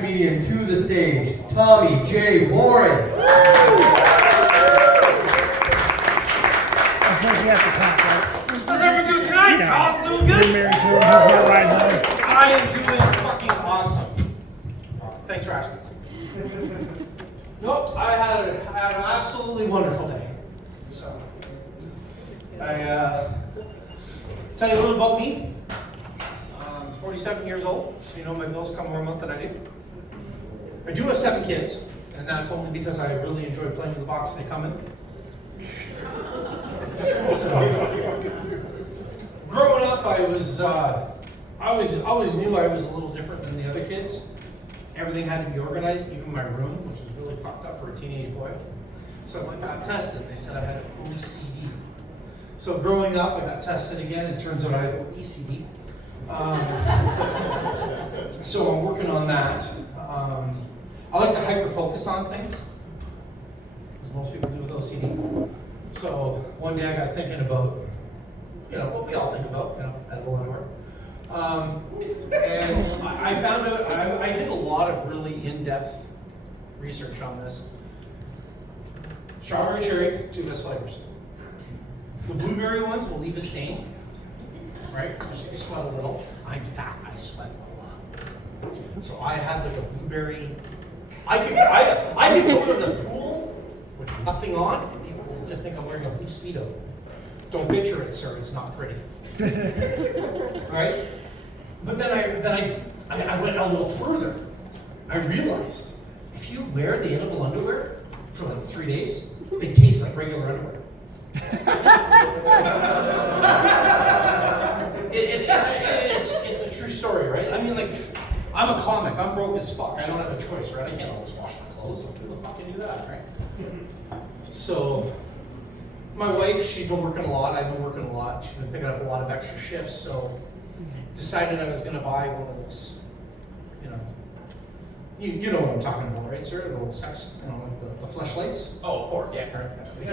comedian to the stage, Tommy J. Warren. I suppose you have to talk, right? How's everyone doing tonight? You know, I'm doing good. You're married to him. How's my ride home? I am doing fucking awesome. Thanks for asking. Nope, I had an absolutely wonderful day. So, I tell you a little about me. I'm 47 years old, so you know my bills come more a month than I do. I do have 7 kids, and that's only because I really enjoy playing with the box they come in. Growing up, I always knew I was a little different than the other kids. Everything had to be organized, even my room, which is really fucked up for a teenage boy. So I got tested. They said I had OCD. So growing up, I got tested again. It turns out I have OECD. So I'm working on that. I like to hyper-focus on things, as most people do with OCD. So one day I got thinking about, what we all think about, edible underwear. And I found out, I did a lot of really in-depth research on this. Strawberry, cherry, 2 best flavors. The blueberry ones will leave a stain, right? Especially if you sweat a little. I'm fat, I sweat a lot. So I had like a blueberry, I could go to the pool with nothing on, and people will just think I'm wearing a blue Speedo. Don't picture it, sir, it's not pretty. Right? But then I went a little further. I realized if you wear the edible underwear for like 3 days, they taste like regular underwear. It's a true story, right? I mean, like, I'm a comic. I'm broke as fuck. I don't have a choice, right? I can't always wash my clothes. Who the fuck can do that, right? So, my wife, she's been working a lot. I've been working a lot. She's been picking up a lot of extra shifts, so decided I was going to buy one of those, you know what I'm talking about, right, sir? The little sex, like the fleshlights. Oh, of course, yeah. Right. You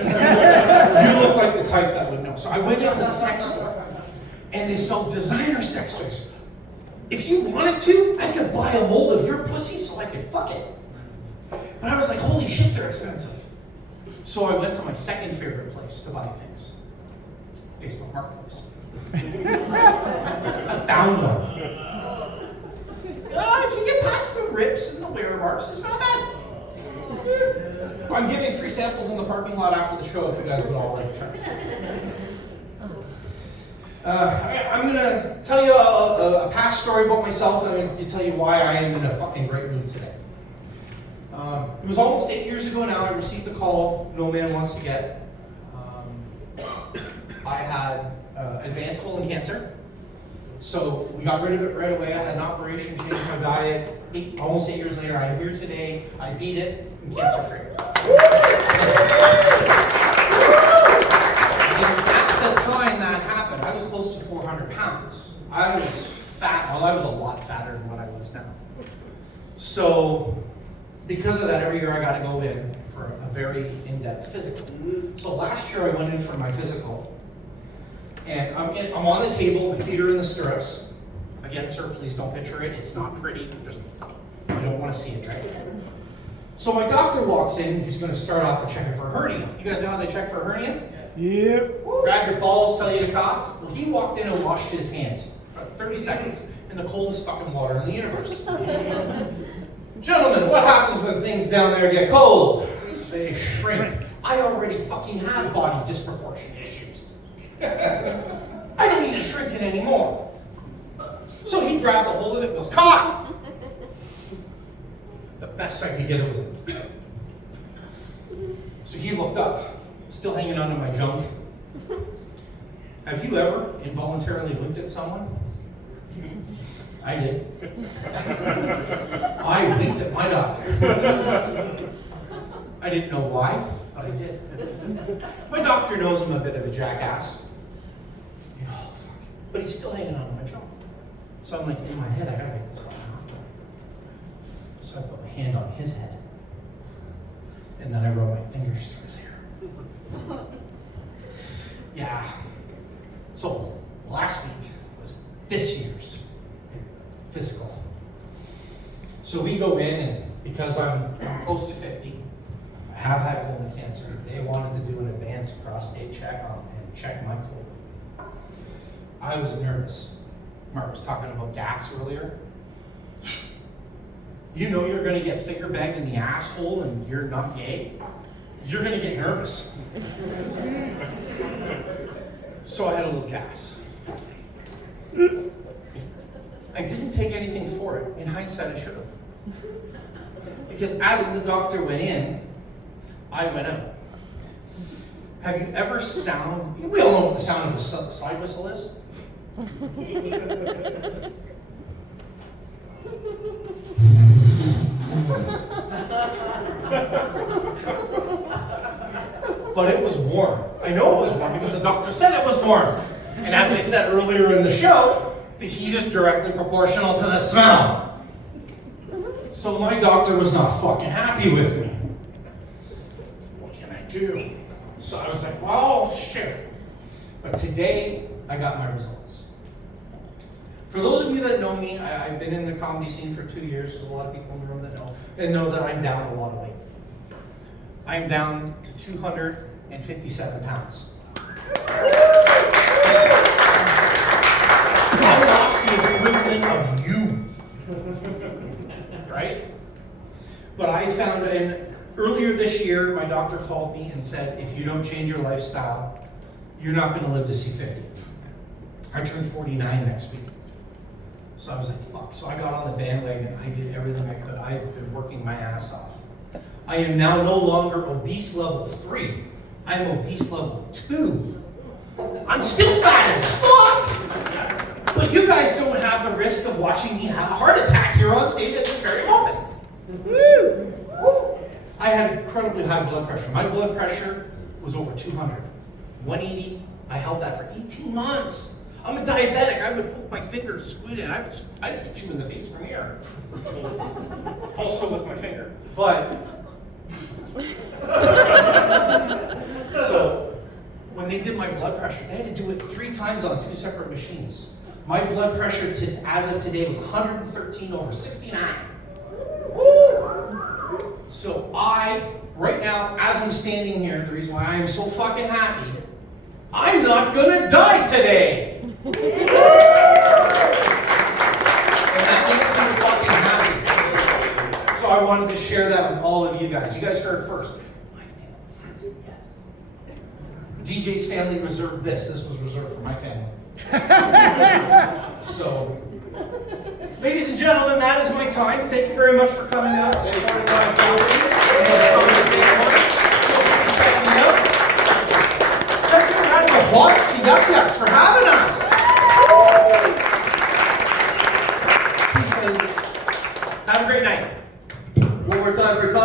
look like the type that would know. So I went into the sex store, and they sell designer sex toys. If you wanted to, I could buy a mold of your pussy so I could fuck it. But I was like, holy shit, they're expensive. So I went to my second favorite place to buy things, Facebook Marketplace. I found one. If you get past the rips and the wear marks, it's not bad. I'm giving free samples in the parking lot after the show if you guys would all like to try. I'm going to tell you a past story about myself, and I'm going to tell you why I am in a fucking great mood today. It was almost 8 years ago now. I received a call no man wants to get. I had advanced colon cancer. So we got rid of it right away. I had an operation, changed my diet. Almost 8 years later, I'm here today. I beat it. I'm cancer free. At the time that happened, I was close to 400 pounds. I was fat. Well, I was a lot fatter than what I was now. So because of that, every year I got to go in for a very in-depth physical. So last year I went in for my physical. And I'm on the table, my feet are in the stirrups. Again, sir, please don't picture it. It's not pretty. Just, I don't want to see it, right? So my doctor walks in. He's going to start off with checking for a hernia. You guys know how they check for a hernia? Yep. Grab your balls, tell you to cough. Well, he walked in and washed his hands for 30 seconds in the coldest fucking water in the universe. Gentlemen, what happens when things down there get cold? They shrink. I already fucking have body disproportion issues. I don't need to shrink it anymore. So he grabbed a hold of it and goes, cough! The best I could get it was So he looked up, still hanging onto my junk. Have you ever involuntarily winked at someone? I did. I winked at my doctor. I didn't know why, but I did. My doctor knows I'm a bit of a jackass. Oh, fuck. But he's still hanging on to my jaw. So I'm like, in my head, I gotta make this fucking happen. So I put my hand on his head. And then I rub my fingers through his hair. Yeah. So last week was this year's physical. So we go in, and because I'm close to 50, I have had colon cancer, they wanted to do an advanced prostate check on and check my colon. I was nervous. Mark was talking about gas earlier. You know you're gonna get finger banged in the asshole and you're not gay. You're gonna get nervous. So I had a little gas. I didn't take anything for it. In hindsight, I should have. Because as the doctor went in, I went out. Have you ever we all know what the sound of a side whistle is. But it was warm. I know it was warm because the doctor said it was warm. And as I said earlier in the show, the heat is directly proportional to the smell. So my doctor was not fucking happy with me. What can I do? So I was like, well, shit. But today, I got my results. For those of you that know me, I've been in the comedy scene for 2 years. There's a lot of people in the room that know that I'm down a lot of weight. I'm down to 257 pounds. I lost the equivalent of you. Right? But I found, and earlier this year, my doctor called me and said, if you don't change your lifestyle, you're not going to live to see 50. I turn 49 next week. So I was like, fuck. So I got on the bandwagon. I did everything I could. I've been working my ass off. I am now no longer obese level 3. I'm obese level 2. I'm still fat as fuck! But you guys don't have the risk of watching me have a heart attack here on stage at this very moment. Woo! I had incredibly high blood pressure. My blood pressure was over 200. 180, I held that for 18 months. I'm a diabetic. I would poke my finger, squeeze it, I'd hit you in the face from here. Also with my finger. But, so, when they did my blood pressure, they had to do it 3 times on 2 separate machines. My blood pressure as of today was 113/69. Woo! So right now, as I'm standing here, the reason why I am so fucking happy, I'm not gonna die today. And that makes me fucking happy. So I wanted to share that with all of you guys. You guys heard first. My family hasn't yet. DJ Stanley reserved this. This was reserved for my family. So, ladies and gentlemen, that is my time. Thank you very much for coming out. Supporting my ability. Check me out. Check your round of applause to Yuck Yucks for having us. Peace, ladies. Have a great night. One more time for Tom.